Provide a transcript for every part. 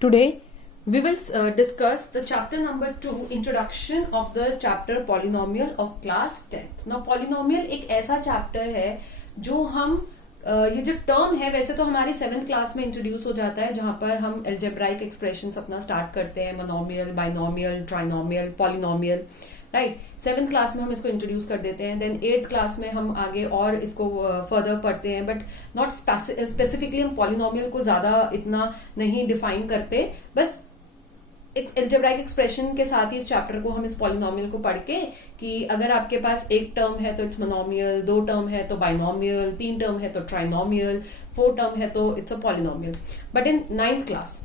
Today we will discuss the chapter number 2, introduction of the chapter polynomial of class 10th. Now polynomial एक ऐसा chapter है जो हम ये जो टर्म है वैसे तो हमारी 7th क्लास में इंट्रोड्यूस हो जाता है, जहां पर हम एल्जेब्राइक एक्सप्रेशंस अपना स्टार्ट करते हैं, monomial, binomial, trinomial, polynomial, right. 7th class में हम इसको इंट्रोड्यूस कर देते हैं. देन 8th क्लास में हम आगे और इसको फर्दर पढ़ते हैं, बट नॉट स्पेसिफिकली हम पॉलिनोमियल को ज्यादा इतना नहीं डिफाइन करते. बस एल्जेब्राइक एक्सप्रेशन के साथ ही इस चैप्टर को हम इस पॉलिनोमियल को पढ़ के कि अगर आपके पास एक टर्म है तो इट्स मोनोमियल, 2 टर्म है तो बाइनोमियल, 3 टर्म है तो ट्राइनोमियल, 4 टर्म है तो it's a polynomial. But in 9th class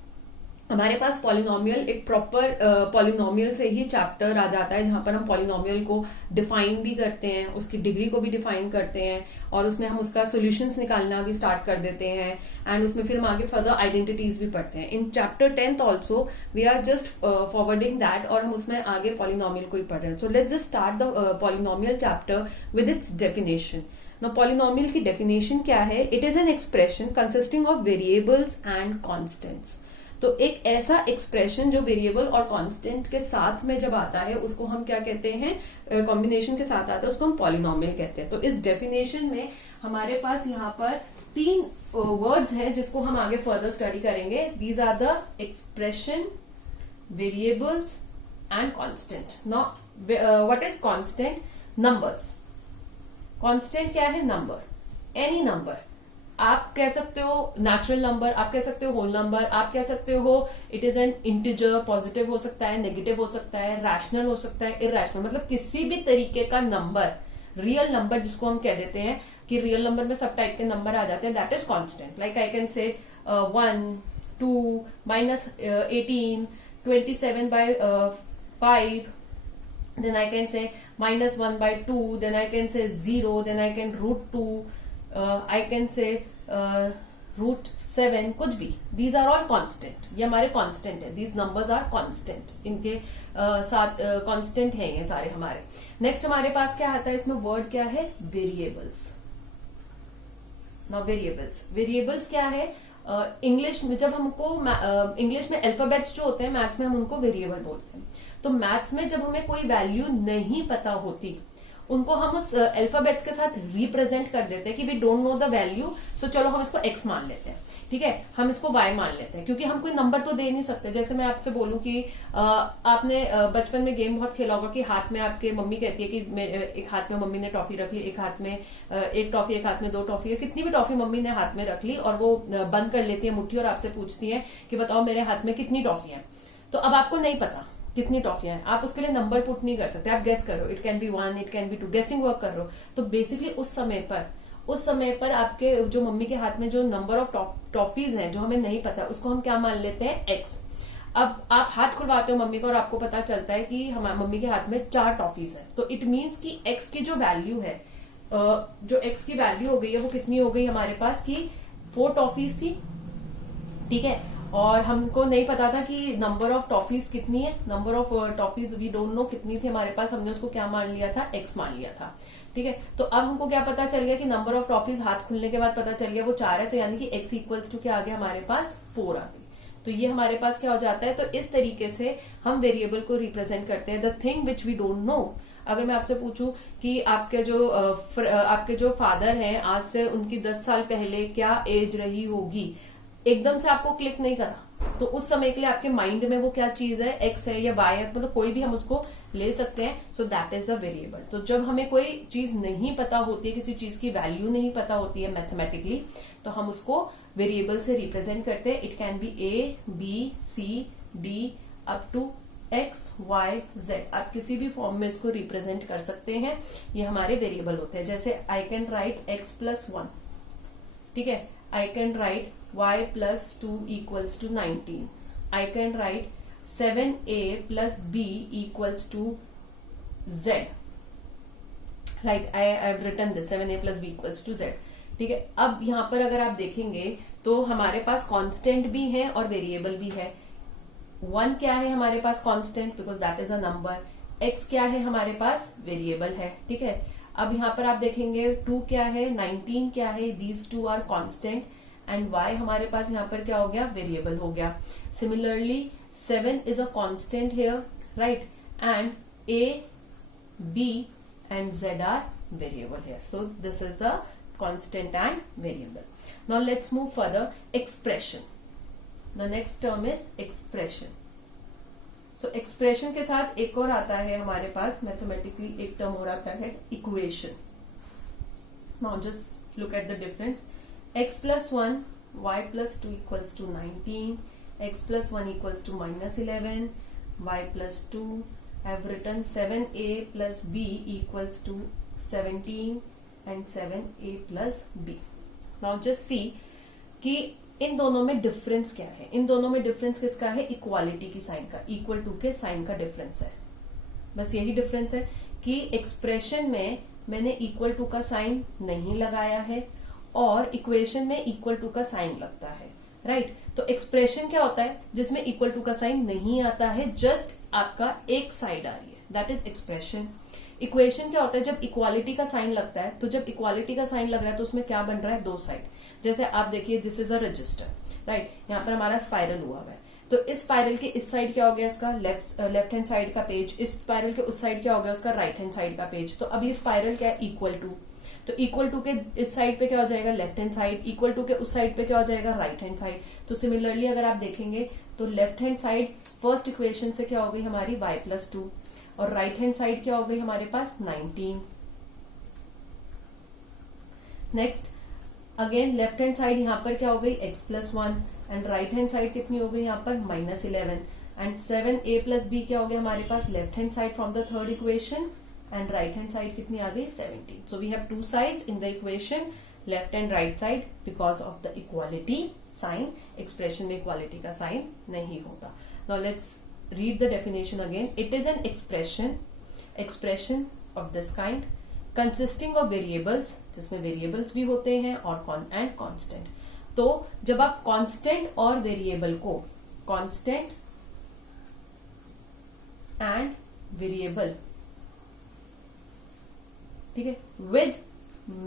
हमारे पास पॉलिनोमियल एक प्रॉपर पॉलिनोमियल से ही चैप्टर आ जाता है, जहां पर हम पॉलिनोमियल को डिफाइन भी करते हैं, उसकी डिग्री को भी डिफाइन करते हैं, और उसमें हम उसका सॉल्यूशंस निकालना भी स्टार्ट कर देते हैं, एंड उसमें फिर हम आगे फर्दर आइडेंटिटीज भी पढ़ते हैं. In chapter 10th also we are just forwarding that, और हम उसमें आगे पॉलिनोमियल को ही पढ़ रहे हैं. So let's just start the polynomial chapter with its definition. Now polynomial की डेफिनेशन क्या है? It is an expression consisting of variables and constants. तो एक ऐसा एक्सप्रेशन जो वेरिएबल और कांस्टेंट के साथ में जब आता है उसको हम क्या कहते हैं, कॉम्बिनेशन के साथ आता है उसको हम पॉलिनोमियल कहते हैं. तो इस डेफिनेशन में हमारे पास यहाँ पर 3 वर्ड्स हैं जिसको हम आगे फर्दर स्टडी करेंगे. These are the expression, variables and constant. Now what is constant? Numbers. Constant क्या है? Number, any number. आप कह सकते हो नेचुरल नंबर, आप कह सकते हो होल नंबर, आप कह सकते हो it is an integer, positive हो सकता है, नेगेटिव हो सकता है, रैशनल हो सकता है, इरैशनल. मतलब किसी भी तरीके का नंबर, रियल नंबर जिसको हम कह देते हैं कि रियल नंबर में सब टाइप के नंबर आ जाते हैं, that is constant. Like I can say 1, 2, -18, 27/5. then I can say -1/2, then I can say 0, then I can √2, I can say √7, कुछ भी. These are all constant. ये हमारे constant है. These numbers are constant. इनके साथ constant है ये सारे हमारे. Next हमारे पास क्या आता है? इसमें word क्या है? Variables. Now variables क्या है? इंग्लिश में जब हमको इंग्लिश में अल्फाबेट्स जो होते हैं, मैथ्स में हम उनको वेरिएबल बोलते हैं. तो मैथ्स में जब हमें कोई वैल्यू नहीं पता होती, उनको हम उस अल्फाबेट्स के साथ रिप्रेजेंट कर देते हैं कि we don't know the value, so चलो हम इसको x मान लेते हैं, ठीक है, हम इसको y मान लेते हैं, क्योंकि हम कोई नंबर तो दे नहीं सकते. जैसे मैं आपसे बोलूं कि आपने बचपन में गेम बहुत खेला होगा कि हाथ में आपके मम्मी कहती है कि एक हाथ में मम्मी ने टॉफी रख ली, एक हाथ में एक टॉफी, एक हाथ में 2 टॉफी है, कितनी भी टॉफी मम्मी ने हाथ में रख ली, और वो बंद कर लेती है मुट्ठी और आपसे पूछती है कि बताओ मेरे हाथ में कितनी टॉफी है. तो अब आपको नहीं पता कितनी टॉफियां हैं, आप उसके लिए नंबर पुट नहीं कर सकते, आप गेस करो. It can B 1, it can B 2, गेसिंग वर्क कर रहे हो. तो बेसिकली उस समय पर आपके जो मम्मी के हाथ में जो नंबर ऑफ टॉफीज हैं जो हमें नहीं पता, उसको हम क्या मान लेते हैं? x. अब आप हाथ खुलवाते हो मम्मी का और आपको पता चलता है कि हमारी मम्मी के हाथ में 4 टॉफीज है. तो इट मीन्स कि x की जो वैल्यू है, जो x की वैल्यू हो गई है वो कितनी हो गई हमारे पास की 4 टॉफीज थी, ठीक है, और हमको नहीं पता था कि नंबर ऑफ टॉफीज कितनी है. Number of toffees we don't know कितनी थी हमारे पास, हमने उसको क्या मान लिया था? x मान लिया था, ठीक है. तो अब हमको क्या पता चल गया कि नंबर ऑफ टॉफीज हाथ खुलने के बाद पता चल गया वो 4 है, तो यानी कि x इक्वल्स टू क्या आ गया हमारे पास? 4 आ गई. तो ये हमारे पास क्या हो जाता है? तो इस तरीके से हम वेरिएबल को रिप्रेजेंट करते हैं, the thing which we don't know. अगर मैं आपसे पूछूं कि आपके जो फादर हैं, आज से उनकी 10 साल पहले क्या एज रही होगी, एकदम से आपको क्लिक नहीं करा, तो उस समय के लिए आपके माइंड में वो क्या चीज है? x है या y है, मतलब कोई भी हम उसको ले सकते हैं. So that is the variable. तो जब हमें कोई चीज नहीं पता होती है, किसी चीज की वैल्यू नहीं पता होती है मैथमेटिकली, तो हम उसको वेरिएबल से रिप्रेजेंट करते हैं. It can be a, b, c, d up to x, y, z. आप किसी भी फॉर्म में इसको रिप्रेजेंट कर सकते हैं. ये हमारे वेरिएबल होते हैं. जैसे आई कैन राइट x+1, ठीक है, I can write y plus 2 equals to 19. I can write 7a plus b equals to z. Right, I have written this 7a plus b equals to z. ठीक है. अब यहाँ पर अगर आप देखेंगे तो हमारे पास कांस्टेंट भी है और वेरिएबल भी है. 1 क्या है हमारे पास? Constant, because that is a number. x क्या है हमारे पास? वेरिएबल है, ठीक है. अब यहाँ पर आप देखेंगे 2 क्या है, 19 क्या है, these 2 are constant, and y हमारे पास यहाँ पर क्या हो गया, वेरिएबल हो गया. Similarly 7 is a constant here, right? And a, b and z are variable here. So this is the constant and variable. Now let's move further. Expression. The next term is expression. So expression के साथ एक और आता है हमारे पास mathematically एक term और आता है equation. Now just look at the difference. X plus 1 y plus 2 equals to 19, x plus 1 equals to minus 11, y plus 2. I have written 7a plus b equals to 17 and 7a plus b. Now just see कि इन दोनों में difference क्या है. इन दोनों में difference किसका है, equality की साइन का, इक्वल टू के साइन का डिफरेंस है. बस यही डिफरेंस है कि एक्सप्रेशन में मैंने इक्वल टू का साइन नहीं लगाया है और इक्वेशन में इक्वल टू का साइन लगता है, राइट. तो एक्सप्रेशन क्या होता है जिसमें इक्वल टू का साइन नहीं आता है, जस्ट आपका एक साइड आ रही है, दैट इज एक्सप्रेशन. इक्वेशन क्या होता है, जब इक्वालिटी का साइन लगता है, तो जब इक्वालिटी का साइन लग रहा है तो उसमें क्या बन रहा है, दो साइड. जैसे आप देखिए this is a resistor, right. यहाँ पर हमारा स्पाइरल हुआ हुआ है, तो इस स्पाइरल के इस साइड क्या हो गया इसका लेफ्ट हैंड साइड का पेज, इस स्पाइरल के उस साइड क्या हो गया उसका राइट हैंड साइड का पेज. तो अब ये स्पाइरल क्या है, इक्वल टू. तो इक्वल टू के इस साइड पे क्या हो जाएगा, left hand side. Equal to के उस साइड पे क्या हो जाएगा, राइट हैंड साइड. तो सिमिलरली अगर आप देखेंगे तो left hand side first equation से क्या हो गई हमारी y प्लस 2 और राइट हैंड साइड क्या हो गई हमारे पास 19. Next again left hand side यहाँ पर क्या हो गई x plus 1 and right hand side कितनी हो गई यहाँ पर minus 11 and 7a plus b क्या हो गया हमारे पास left hand side from the third equation and right hand side कितनी आ गई 17. So we have two sides in the equation, left and right side, because of the equality sign. Expression में equality का साइन नहीं होता. Now let's read the definition again. It is an expression of this kind consisting of variables, जिसमें variables भी होते हैं और and constant. तो जब आप constant और variable को constant and variable, ठीक है, with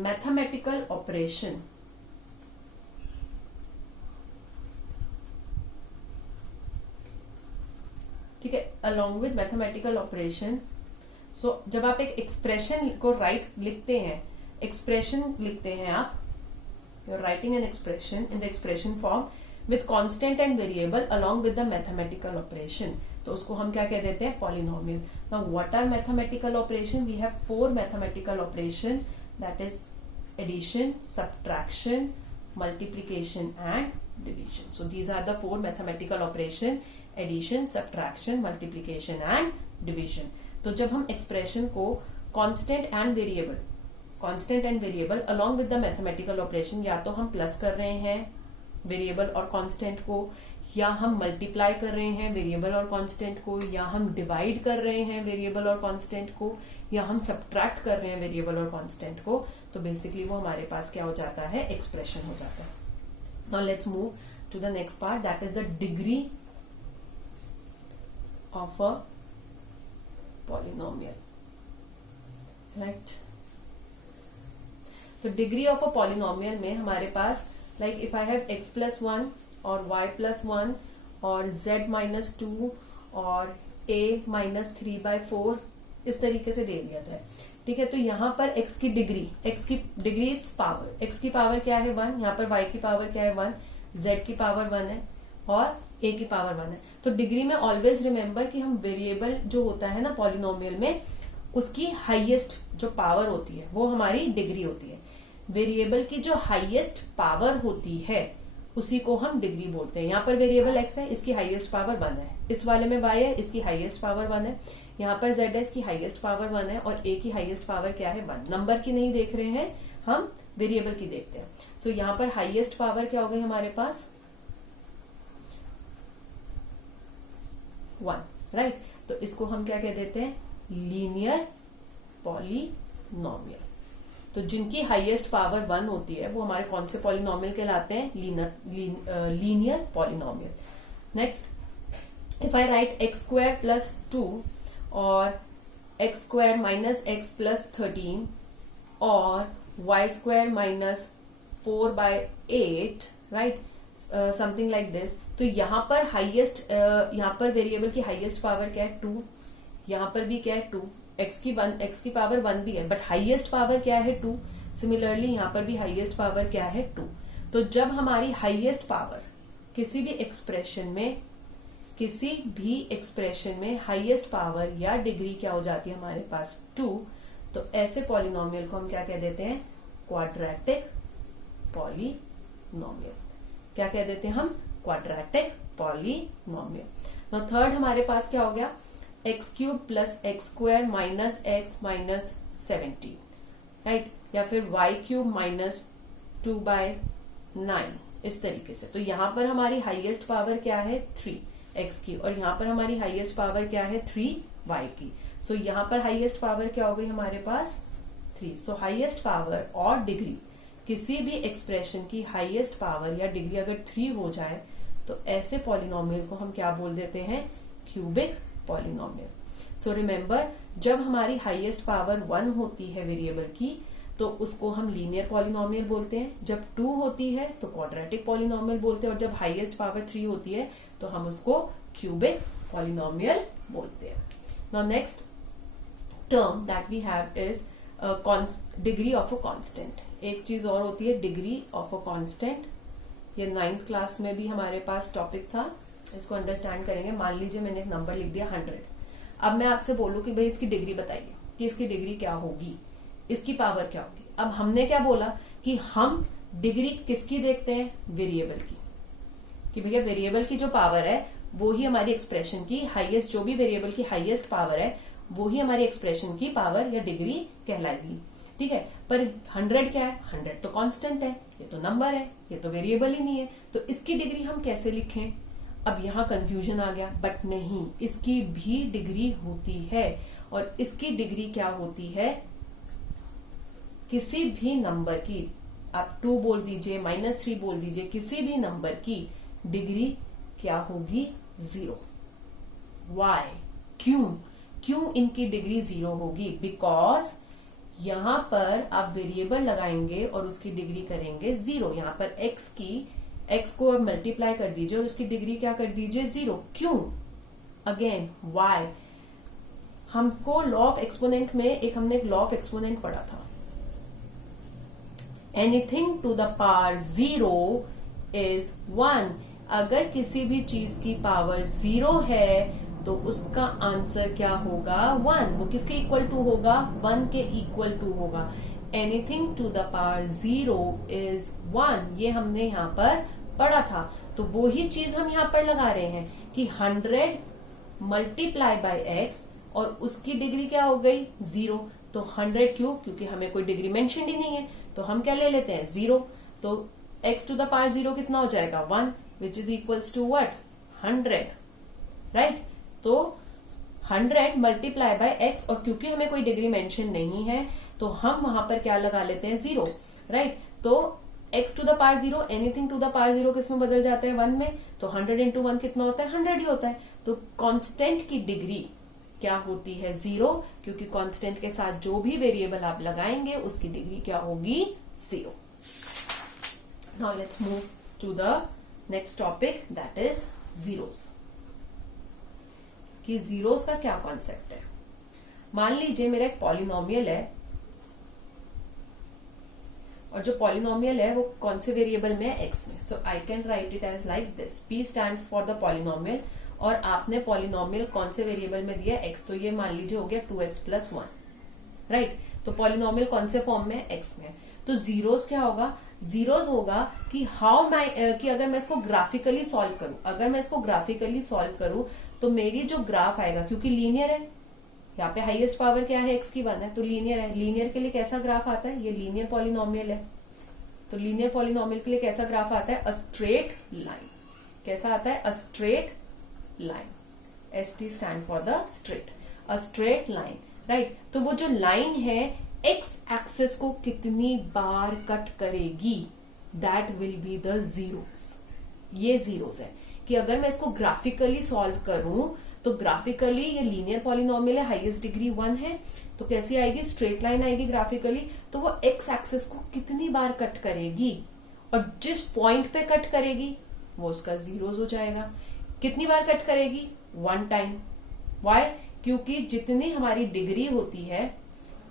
mathematical operation, ठीक है, अलॉन्ग विद मैथमेटिकल ऑपरेशन. सो जब आप एक एक्सप्रेशन को लिखते हैं, एक्सप्रेशन लिखते हैं आप, you are writing an expression in the expression form with constant and variable along with the mathematical operation, तो उसको हम क्या कह देते हैं, polynomial. Now what are mathematical operation, we have 4 mathematical operation, that is addition, subtraction, multiplication and division. So these are the 4 mathematical operation, addition, subtraction, multiplication and division. तो जब हम एक्सप्रेशन को constant and variable along with the mathematical operation, या तो हम plus कर रहे हैं वेरिएबल और कांस्टेंट को, या हम मल्टीप्लाई कर रहे हैं वेरिएबल और कांस्टेंट को, या हम डिवाइड कर रहे हैं वेरिएबल और कांस्टेंट को, या हम सब्ट्रैक्ट कर रहे हैं वेरिएबल और कांस्टेंट को, तो बेसिकली वो हमारे पास क्या हो जाता है, एक्सप्रेशन हो जाता है. Now let's move to the next part, that is the degree of a polynomial, right? तो डिग्री ऑफ अ पॉलिनोमियल में हमारे पास like if I have x plus 1 और y प्लस 1 और z माइनस 2 और a माइनस 3/4 इस तरीके से दे दिया जाए, ठीक है. तो यहाँ पर x की डिग्री इज पावर, x की पावर क्या है 1, यहाँ पर y की पावर क्या है 1, z की पावर 1 है और a की पावर 1 है. तो डिग्री में ऑलवेज रिमेंबर कि हम वेरिएबल जो होता है ना पॉलिनोमियल में, उसकी हाईएस्ट जो पावर होती है वो हमारी डिग्री होती है. वेरिएबल की जो हाईएस्ट पावर होती है उसी को हम डिग्री बोलते हैं. यहाँ पर वेरिएबल x है, इसकी हाईएस्ट पावर 1 है, इस वाले में y है, इसकी हाईएस्ट पावर 1 है, यहाँ पर z है, इसकी हाईएस्ट पावर 1 है, और a की हाईएस्ट पावर क्या है 1. नंबर की नहीं देख रहे हैं हम, वेरिएबल की देखते हैं. तो यहाँ पर हाईएस्ट पावर क्या हो गई हमारे पास 1, राइट. तो इसको हम क्या कह देते हैं, लीनियर पॉलिनोमियल. तो जिनकी हाईएस्ट पावर 1 होती है वो हमारे कौन से पॉलिनोमियल कहलाते हैं, linear polynomial. Next if I right x² plus 2 और x² माइनस x प्लस 13 और y² minus 4/8, right, something like this. तो यहाँ पर हाईएस्ट, यहाँ पर वेरिएबल की हाईएस्ट पावर क्या है 2, यहाँ पर भी क्या है 2, x की पावर 1 भी है, बट हाईएस्ट पावर क्या है 2। सिमिलरली यहाँ पर भी हाईएस्ट पावर क्या है 2। तो जब हमारी हाईएस्ट पावर किसी भी एक्सप्रेशन में हाईएस्ट पावर या डिग्री क्या हो जाती है हमारे पास 2, तो ऐसे पॉलिनोमियल को हम क्या कह देते हैं, क्वाड्रेटिक पॉलिनोमियल। क्या कह देते हैं हम, क्वाड्रेटिक पॉलिनोमियल। तो थर्ड हमारे पास क्या हो गया, x³ plus x² minus x minus 17, right, या फिर y³ माइनस 2/9, इस तरीके से। तो यहाँ पर हमारी हाईएस्ट पावर क्या है 3x की, और यहाँ पर हमारी हाईएस्ट पावर क्या है 3y की। सो यहाँ पर हाईएस्ट पावर क्या हो गई हमारे पास 3। सो हाईएस्ट पावर और डिग्री, किसी भी एक्सप्रेशन की हाईएस्ट पावर या डिग्री अगर 3 हो जाए तो ऐसे पॉलिनोमियल को हम क्या बोल देते हैं, क्यूबिक पॉलिनोमियल। सो रिमेंबर, जब हमारी हाईएस्ट पावर 1 होती है वेरिएबल की तो उसको हम लीनियर पॉलिनोमियल बोलते हैं, जब 2 होती है तो क्वाड्रेटिक पॉलिनोमियल बोलते हैं, और जब हाईएस्ट पावर 3 होती है तो हम उसको क्यूबिक पॉलिनोमियल बोलते हैं। Now next term that we have is degree of a constant. एक चीज और होती है डिग्री ऑफ अ कांस्टेंट। ये 9th क्लास में भी हमारे पास टॉपिक था, इसको अंडरस्टैंड करेंगे। मान लीजिए मैंने एक नंबर लिख दिया 100। अब मैं आपसे बोलूं कि भाई इसकी डिग्री बताइए कि इसकी डिग्री क्या होगी, इसकी पावर क्या होगी। अब हमने क्या बोला कि हम डिग्री किसकी देखते हैं, वेरिएबल की, कि भैया वेरिएबल की जो पावर है वो ही हमारी एक्सप्रेशन की हाईएस्ट, जो भी वेरिएबल की हाईएस्ट पावर है वो ही हमारी एक्सप्रेशन की पावर या डिग्री कहलाएगी, ठीक है। पर 100 क्या है, 100 तो कांस्टेंट है, ये तो नंबर है, ये तो वेरिएबल ही नहीं है, तो इसकी डिग्री हम कैसे लिखें। अब यहाँ कंफ्यूजन आ गया, बट नहीं, इसकी भी डिग्री होती है, और इसकी डिग्री क्या होती है, किसी भी नंबर की, आप 2 बोल दीजिए, -3 बोल दीजिए, किसी भी नंबर की डिग्री क्या होगी 0। वाई, क्यों इनकी डिग्री 0 होगी, बिकॉज यहां पर आप वेरिएबल लगाएंगे और उसकी डिग्री करेंगे 0। यहां पर x को अब मल्टीप्लाई कर दीजिए और उसकी डिग्री क्या कर दीजिए 0। क्यों, अगेन वाई, हमको लॉ ऑफ एक्सपोनेंट में हमने एक लॉ ऑफ एक्सपोनेंट पढ़ा था, anything to the power 0 is 1। अगर किसी भी चीज की पावर 0 है तो उसका आंसर क्या होगा 1। वो किसके इक्वल टू होगा, 1 के इक्वल टू होगा। Anything to the power 0 is 1, ये हमने यहाँ पर पढ़ा था। तो वो ही चीज हम यहाँ पर लगा रहे हैं कि 100 मल्टीप्लाई बाय x और उसकी डिग्री क्या हो गई 0। तो 100 क्यों, क्योंकि हमें कोई डिग्री मेंशन ही नहीं है, तो हम क्या ले लेते हैं 0। तो x टू द पावर 0 कितना हो जाएगा 1, which is equals to what 100, right. तो 100 मल्टीप्लाई बाय x, और क्योंकि हमें कोई डिग्री मेंशन नहीं है तो हम वहां पर क्या लगा लेते हैं 0, राइट। तो x to the power 0, anything to the power 0 किस में बदल जाता है 1 में, तो 100 इंटू 1 कितना होता है 100 ही होता है। तो कांस्टेंट की डिग्री क्या होती है 0, क्योंकि कांस्टेंट के साथ जो भी वेरिएबल आप लगाएंगे उसकी डिग्री क्या होगी 0। Now let's move to the next topic that is zeros. कि जीरोस का क्या कॉन्सेप्ट है। मान लीजिए मेरा एक पॉलिनोमियल है, और जो पॉलिनोमियल है वो कौन से वेरिएबल में है x में। So I can write it as like this, p stands for the polynomial, और आपने पॉलिनोमियल कौन से वेरिएबल में दिया x, तो ये मान लीजिए हो गया 2x + 1, राइट। तो पॉलिनोमियल कौन से फॉर्म में है x में। तो जीरोस क्या होगा, जीरोस होगा कि कि अगर मैं इसको ग्राफिकली सॉल्व करूं, अगर मैं इसको ग्राफिकली सॉल्व करूं तो मेरी जो ग्राफ आएगा, क्योंकि लीनियर है, यहाँ पे हाईएस्ट पावर क्या है x की 1 है, तो लीनियर है। लीनियर के लिए कैसा ग्राफ आता है, ये लीनियर पॉलिनोमियल है, तो लीनियर पॉलिनोमियल के लिए कैसा ग्राफ आता है, अ स्ट्रेट लाइन। कैसा आता है, a straight line, ST stand for the straight, a straight line, right. तो वो जो लाइन है x एक्सिस को कितनी बार कट करेगी, that will be the zeros. ये जीरोस है कि अगर मैं इसको ग्राफिकली सॉल्व करूं तो ग्राफिकली ये लीनियर पॉलिनोमियल है, हाईएस्ट डिग्री 1 है, तो कैसी आएगी, स्ट्रेट लाइन आएगी ग्राफिकली। तो वो x एक्सिस को कितनी बार कट करेगी, और जिस पॉइंट पे कट करेगी वो उसका जीरोस हो जाएगा। कितनी बार कट करेगी? 1 टाइम। वाई? क्योंकि जितनी हमारी डिग्री होती है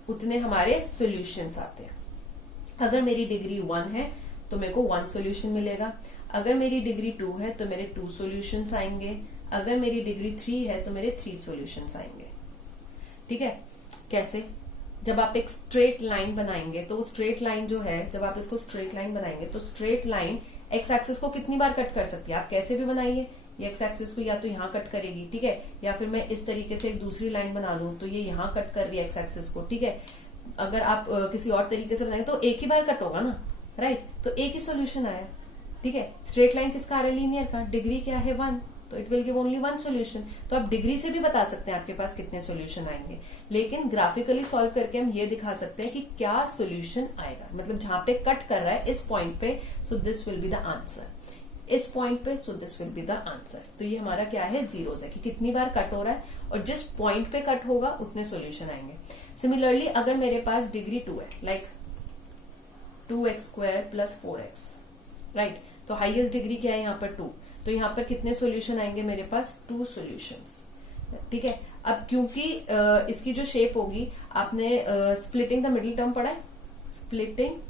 उतने हमारे सॉल्यूशंस आते हैं। अगर मेरी डिग्री 1 है तो मेरे को 1 सॉल्यूशन मिलेगा, अगर मेरी डिग्री 2 है तो मेरे 2 सॉल्यूशंस आएंगे, अगर मेरी डिग्री 3 है तो मेरे 3 सॉल्यूशंस आएंगे। ठीक है? कैसे? जब आप एक स्ट्रेट लाइन बनाएंगे तो स्ट्रेट लाइन जो है, जब आप इसको स्ट्रेट लाइन बनाएंगे तो स्ट्रेट लाइन एक्स एक्सिस को कितनी बार कट कर सकती है? आप कैसे भी बनाइए, ये एक्स एक्सिस को या तो यहाँ कट करेगी, ठीक है, या फिर मैं इस तरीके से एक दूसरी लाइन बना दूं तो ये यहाँ कट कर रही है एक्स एक्सिस को, ठीक है। अगर आप किसी और तरीके से बनाएंगे तो एक ही बार कट होगा ना, राइट, तो एक ही सोल्यूशन आया, ठीक है। स्ट्रेट लाइन किसका आ रहा है? लीनियर का। डिग्री क्या है? 1, तो it will give only 1 solution. तो आप डिग्री से भी बता सकते हैं आपके पास कितने सॉल्यूशन आएंगे, लेकिन ग्राफिकली सॉल्व करके हम ये दिखा सकते हैं कि क्या सॉल्यूशन आएगा, मतलब जहां पे कट कर रहा है इस पॉइंट पे, so this will be the answer, इस पॉइंट पे, so this will be the answer. तो ये हमारा क्या है? जीरोस है कि कितनी बार कट हो रहा है, और जिस पॉइंट पे कट होगा उतने सॉल्यूशन आएंगे। सिमिलरली अगर मेरे पास डिग्री 2 है, लाइक 2x² + 4x, राइट, तो हाईएस्ट डिग्री क्या है यहाँ पर? 2, तो यहाँ पर कितने सॉल्यूशन आएंगे मेरे पास? 2 सॉल्यूशंस, ठीक है। अब क्योंकि इसकी जो शेप होगी, आपने स्प्लिटिंग द मिडिल टर्म पढ़ा है, स्प्लिटिंग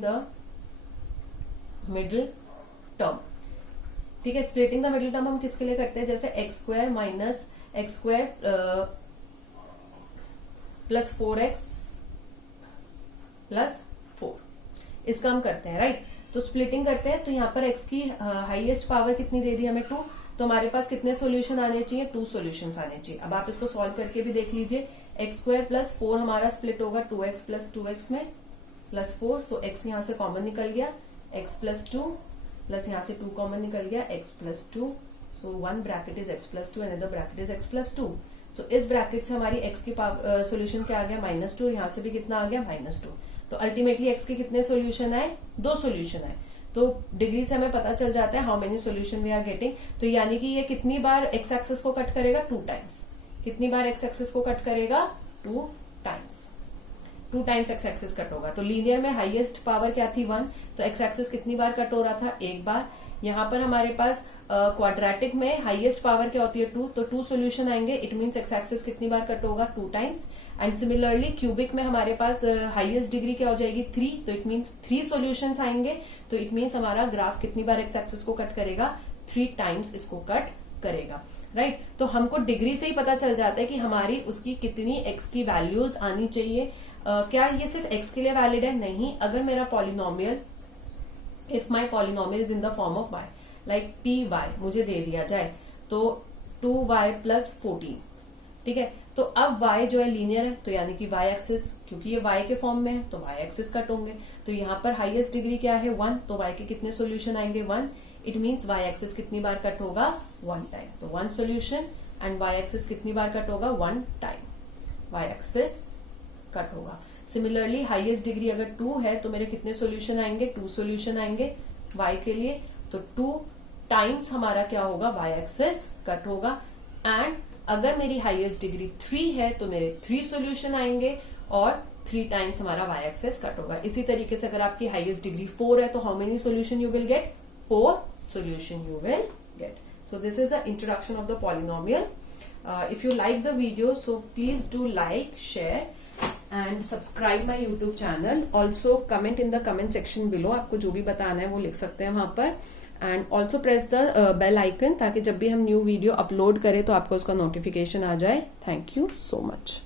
द मिडिल टर्म, ठीक है। स्प्लिटिंग द मिडिल टर्म हम किसके लिए करते हैं? जैसे x² - x² + 4x + 4, इसका हम करते हैं, राइट। तो स्प्लिटिंग करते हैं तो यहाँ पर x की हाईएस्ट पावर कितनी दे दी हमें? 2, तो हमारे पास कितने सॉल्यूशन आने चाहिए? 2 सॉल्यूशंस आने चाहिए। अब आप इसको सॉल्व करके भी देख लीजिए, x² + 4 हमारा स्प्लिट होगा 2x + 2x में +4, सो x यहाँ से कॉमन निकल गया, x + 2 प्लस यहाँ से 2 कॉमन निकल गया, x + 2, so 1 bracket is x + 2 and other bracket is x + 2। तो इस ब्रैकेट से हमारी x की सॉल्यूशन क्या आ गया? -2, यहाँ से भी कितना आ गया? -2। तो अल्टीमेटली x के कितने सॉल्यूशन आए? 2 सॉल्यूशन आए। तो डिग्री से हमें पता चल जाता है how many solution we are getting. तो यानी कि ये कितनी बार x एक्सिस को कट करेगा? 2 टाइम्स। कितनी बार x एक्सिस को कट करेगा? 2 times. 2 times x axis cut होगा। तो लीनियर में हाईएस्ट पावर क्या थी? 1, तो x एक्सिस कितनी बार कट हो रहा था? 1 बार। यहाँ पर हमारे पास क्वाड्रेटिक में हाईएस्ट पावर क्या होती है? 2, तो 2 सॉल्यूशन आएंगे, इट मींस x एक्सिस कितनी बार कट होगा? 2 टाइम्स। एंड सिमिलरली क्यूबिक में हमारे पास हाईएस्ट डिग्री क्या हो जाएगी? 3, तो इट मींस 3 सॉल्यूशंस आएंगे, तो इट मींस हमारा ग्राफ कितनी बार x एक्सिस को कट करेगा? 3 टाइम्स इसको कट करेगा, राइट। तो हमको डिग्री से ही पता चल जाता है कि हमारी उसकी कितनी x की वैल्यूज आनी चाहिए। क्या ये सिर्फ x के लिए वैलिड है? नहीं। अगर मेरा polynomial, if my polynomial is in the form of y, like py मुझे दे दिया जाए, तो 2y + 14, ठीक है। तो अब y जो है लीनियर है, तो यानी कि y एक्सिस, क्योंकि ये y के फॉर्म में है तो y एक्सिस कट होंगे। तो यहाँ पर हाईएस्ट डिग्री क्या है? 1, तो y के कितने सॉल्यूशन आएंगे? 1, इट मींस y एक्सिस कितनी बार कट होगा? 1 टाइम। तो 1 सॉल्यूशन, एंड y एक्सिस कितनी बार कट होगा? 1 टाइम y एक्सिस कट होगा। सिमिलरली हाईएस्ट डिग्री अगर 2 है तो मेरे कितने सॉल्यूशन आएंगे? 2 सॉल्यूशन आएंगे y के लिए, तो 2 टाइम्स हमारा क्या होगा? y एक्सिस कट होगा। एंड अगर मेरी हाईएस्ट डिग्री 3 है तो मेरे 3 सॉल्यूशन आएंगे और 3 टाइम्स हमारा y एक्सिस कट होगा। इसी तरीके से अगर आपकी हाईएस्ट डिग्री 4 है तो how many solution you will get? 4 solution you will get. So this is the introduction of the polynomial. If you like the video, so please do like, share and subscribe my YouTube channel. Also comment in the comment section below. आपको जो भी बताना है वो लिख सकते हैं वहाँ पर. And also press the bell icon ताकि जब भी हम न्यू वीडियो अपलोड करें तो आपको उसका नोटिफिकेशन आ जाए. Thank you so much.